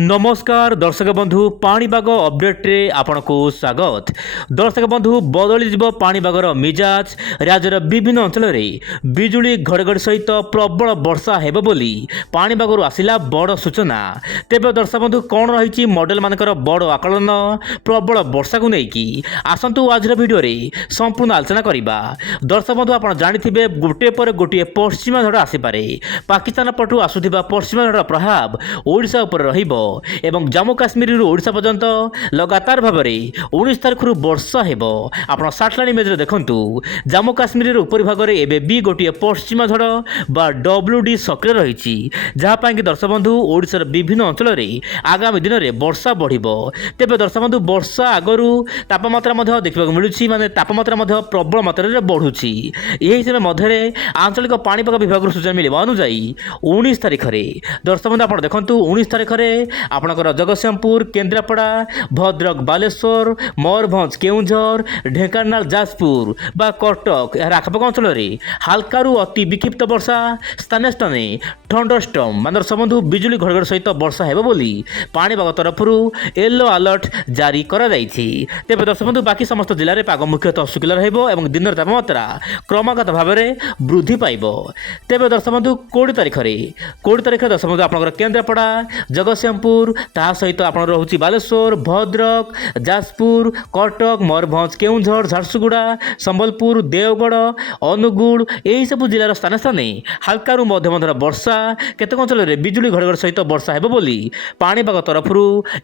नमस्कार दर्शक बंधु पाणीपाग अपडेट रे आपनको स्वागत। दर्शक बंधु बदली पाणीपागर मिजाज राज्यर विभिन्न अंचल में बिजुली घड़घड़ी सहित प्रबल वर्षा हेब बोली पाणीपागर आसिला बड़ सूचना। तेबे दर्शक बंधु कौन रही मॉडल मानकर बड़ आकलन प्रबल वर्षा को लेकिन आसतु आज भिडियो संपूर्ण आलोचना करवा। दर्शक बंधु आप जानी गोटे पर गोटे पश्चिमा झड़ आसीपे। पाकिस्तान पटु आसुथिबा पश्चिमा झड़ प्रभाव ओडिशा उपर रहिबो एवं जम्मू काश्मीर ओडिशा पर्यंत लगातार भाव में 19 तारिख वर्षा हेब। आप सैटेलाइट इमेज देखंतु जम्मू काश्मीर ऊपर भाग में एबे भी गोटे पश्चिमा झड़ बा WD सक्रिय रही जहाँपाई कि दर्शक बंधु ओडिशार विभिन्न अंचल में आगामी दिन में वर्षा बढ़िबो। तेबे दर्शक बंधु वर्षा आगरू तापमात्रा देखा मिलूँ माने तापमात्रा प्रबल मात्रा में बढ़ुची। यही समय मध्य आंचलिक पाणीपाग विभाग सूचना मिले अनुजाई 19 तारिख में दर्शक बंधु आप देखो 19 तारिख में आपणकर जगतसिंहपुर केन्द्रापड़ा भद्रक बालेश्वर मयूरभंज केउंझर ढेंकानाल जाजपुर बा कटक यार आखपाख अंचल में हाल्कारु अति विक्षिप्त वर्षा स्थाने स्थाने थंडरस्टर्म मान संबंध बिजुली घड़घड़ सहित वर्षा हेब बोली पाणीपाग तरफ येलो अलर्ट जारी करा जायछि। तेबे दर्शक बंधु बाकी समस्त जिले में पाग मुख्यतः शुक्ला रहिबो एवं दिन तापमात्रा क्रमागत भाव में वृद्धि पाइबो। तेबे दर्शक बंधु 20 तारिख दर्शक बंधु आपणकर केन्द्रापड़ा जगतसिंहपुर ता सहित आप रोचे बालेश्वर भद्रक जाजपुर कटक मयूरभंज केउंझर झारसुगुड़ा संबलपुर देवगढ़ अनुगुल यही सब जिलार स्थान स्थाने हाल्कारु मध्यम वर्षा केतक अंचल में बिजुली घड़घड़ सहित वर्षा हेब बोली पाणीपाग तरफ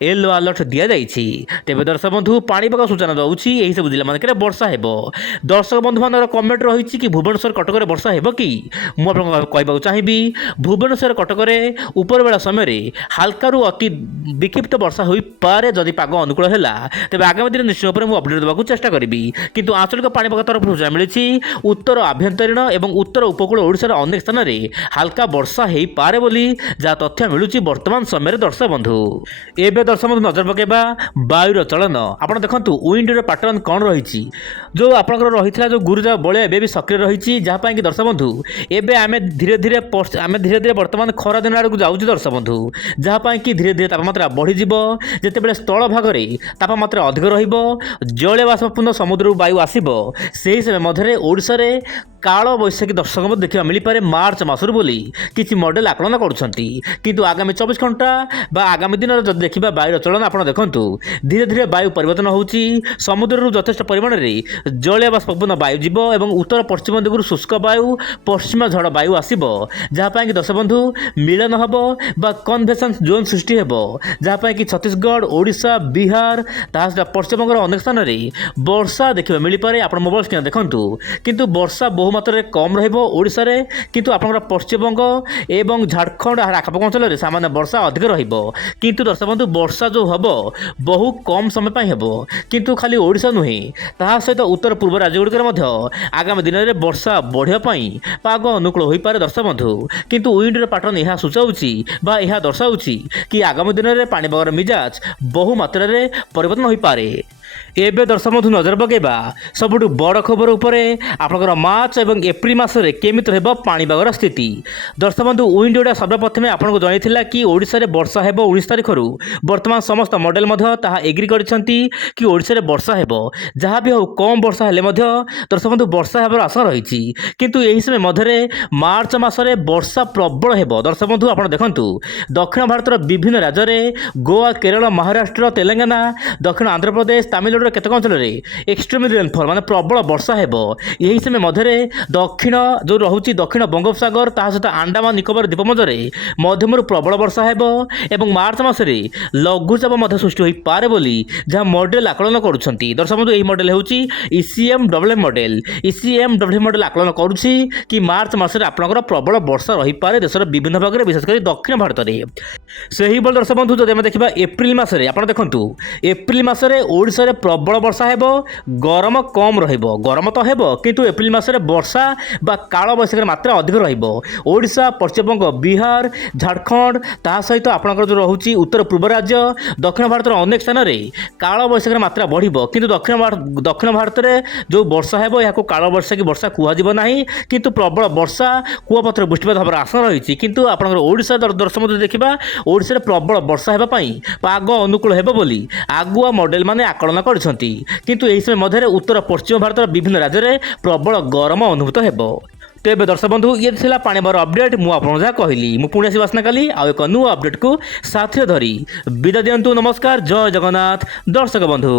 येलो अलर्ट दि जाइछि। तेबे दर्शक बंधु पाणीपाग सूचना दउछि यही सब जिला मानक वर्षा हेब। दर्शक बंधु मान कमेंट रही कि भुवनेश्वर कटक में वर्षा हेब कि मुझे कहवाक चाहिए भुवनेश्वर कटक में ऊपर बेला समय हाल्कारु अति विक्षिप्त वर्षा हो पारे जदि पाग अनुकूल है तेज आगामी दिन निश्चय पर मुझे अपडेट देवाक चेष्टा करी। किंतु आंचलिक पाणीपाग तरफ सूचना मिली उत्तर आभ्यंतरीण एवं उत्तर उपकूल ओडिशार अनेक स्थान में हाल्का वर्षा हो पारे बोली जहाँ तथ्य मिलूँ वर्तमान समय दर्शक बंधु। एवं दर्शक बंधु नजर पकेबा वायुर चलन आप देखो विंडर पैटर्न कौन रही जो आपंकर रही जो गुरुजा बलय एवं भी सक्रिय रही जहाँपाई कि दर्शक बंधु एवं आम धीरे धीरे वर्तमान खरा दिन आड़ को जाऊँ दर्शक बंधु जहाँपाई कि धीरे धीरे तापमात्रा बढ़ीज जितेबाला स्थल भाग में तापमात्रा अधिक रल बाष्पूर्ण समुद्र वायु आसब से समय मध्य ओडिशा रे काल बैशाखी दर्शक देखा मिल पारे मार्च मासर बोली किसी मॉडल आकलन किंतु आगामी 24 घंटा बा आगामी दिन जब देखा वायुर चलन आप देखु धीरे धीरे वायु परिवर्तन होची समुद्र यथेष्ट परिमाण में जलीय बाष्पूर्ण वायु जीव एवं उत्तर पश्चिम दिगु शुष्क वायु पश्चिम झड़ वायु आसब जहाँपाई कि दर्शक बंधु मिलन हम बा कन्वेक्शन जोन सृष्टि हेब जहाँपाई कि छत्तीसगढ़ ओडिशा बिहार ताहा पश्चिमबंगर अनेक स्थान में वर्षा देखा मिल पारे। आप मोबाइल स्क्रीन देखु किंतु वर्षा बहुमात्रा कम रहा किंतु आप पश्चिमबंग एवं झारखंड आखपाख अंचल में सामान्य वर्षा अधिक किंतु दर्शक बंधु वर्षा जो हम बहु कम समय हेब किंतु खाली ओडिशा नुहे ता सहित उत्तर पूर्व राज्यगुड़िक आगामी दिन में वर्षा बढ़ापी पाग अनुकूल हो पारे दर्शक बंधु। किंतु विंडर पैटर्न यह सूचाऊँच बा यह दर्शाऊँच कि आगामी दिन में पाणीपागर मिजाज बहु मात्रा रे परिवर्तन हो पारे। एबे दर्शक बंधु नजर पकेबा सबुठ बड़ खबर उपरे आपनकर मार्च एवं एप्रिल मासरे केमित रहबो पाणीपागर स्थिति। दर्शक बंधु विंडोटा सर्वप्रथमे आपनको जणाइथिला कि ओडिसा रे वर्षा हेबो 19 तारिख रु वर्तमान समस्त मॉडल मध्य ताहा एग्री करछंती कि ओडिसा रे वर्षा हेबो जहाँ भी हो कम वर्षा हेले मध्य दर्शक बंधु वर्षा हेबार आशा रहिछि किंतु एही समय मध्य मार्च मासरे वर्षा प्रबल हेबो। दर्शक बंधु आपण देखंतु दक्षिण भारतर विभिन्न राज्य रे गोवा केरल महाराष्ट्र तेलंगाना दक्षिण आंध्र प्रदेश तमिलनाडु केतक अंचल में एक्सट्रीम रेनफॉल माने प्रबल वर्षा हेब। यही समय मध्य दक्षिण जो रहुची दक्षिण बंगोपसागर ता सहित अंडमान निकोबर द्वीपपुंज में मध्यम प्रबल वर्षा हेब एवं मार्च मासरे लघुचाप सृष्टि हो पारे बोली जहाँ मॉडल आकलन करुछंती। दर्शक बंधु यही मॉडल होची ECMWF मॉडल। ECMWF मॉडल आकलन करुछि कि मार्च मासरे आपनकर प्रबल वर्षा रही पारे देशर विभिन्न भाग में विशेषकर दक्षिण भारत में। सही बोल दर्शक बंधु जदि आम देखा एप्रिल मासरे आप देखंतु एप्रिल मासरे ओडिशा ମାସରେ ପ୍ରବଳ ବର୍ଷା ହେବ, ଗରମ କମ୍ ରହିବ। ଗରମ ତ ହେବ କିନ୍ତୁ ଏପ୍ରିଲ ମାସରେ ବର୍ଷା ବା କାଳବୈଶାଖୀର ମାତ୍ରା ଅଧିକ ରହିବ। ଓଡ଼ିଶା, ପଶ୍ଚିମବଙ୍ଗ, ବିହାର, ଝାଡ଼ଖଣ୍ଡ ତାହା ସହିତ ଆପଣଙ୍କର ଯେଉଁ ରହୁଛି ଉତ୍ତର ପୂର୍ବ ରାଜ୍ୟ, ଦକ୍ଷିଣ ଭାରତର ଅନେକ ସ୍ଥାନରେ କାଳବୈଶାଖୀର ମାତ୍ରା ବଢ଼ିବ। କିନ୍ତୁ ଦକ୍ଷିଣ ଭାରତରେ ଯେଉଁ ବର୍ଷା ହେବ ଏହାକୁ କାଳବୈଶାଖୀ ବର୍ଷା କୁହାଯିବ ନାହିଁ, କିନ୍ତୁ ପ୍ରବଳ ବର୍ଷା, କୁଆପଥର ବୃଷ୍ଟିପାତ ହେବାର ଆଶଙ୍କା ରହିଛି। କିନ୍ତୁ ଆପଣଙ୍କର ଓଡ଼ିଶା ଦର୍ଶନ ଯଦି ଦେଖିବା, ଓଡ଼ିଶାରେ ପ୍ରବଳ ବର୍ଷା ହେବା ପାଇଁ ପାଗ ଅନୁକୂଳ ହେବ ବୋଲି ଆଗୁଆ ମଡେଲମାନେ ଆକଳନ କରିଛନ୍ତି। କିନ୍ତୁ ଏହି ସମୟ ମଧ୍ୟରେ ଉତ୍ତର ପଶ୍ଚିମ ଭାରତର ବିଭିନ୍ନ ରାଜ୍ୟରେ ପ୍ରବଳ ଗରମ ଅନୁଭୂତ ହେବ। ତେବେ ଦର୍ଶକ ବନ୍ଧୁ, ଇଏ ଥିଲା ପାଣିପାଗର ଅପଡେଟ୍। ମୁଁ ଆପଣଙ୍କୁ ଯାହା କହିଲି, ମୁଁ ପୁଣି ଆସିବି ଆସନ୍ତାକାଲି ଆଉ ଏକ ନୂଆ ଅପଡେଟ୍କୁ ସାଥିରେ ଧରି। ବିଦାୟ ଦିଅନ୍ତୁ, ନମସ୍କାର, ଜୟ ଜଗନ୍ନାଥ ଦର୍ଶକ ବନ୍ଧୁ।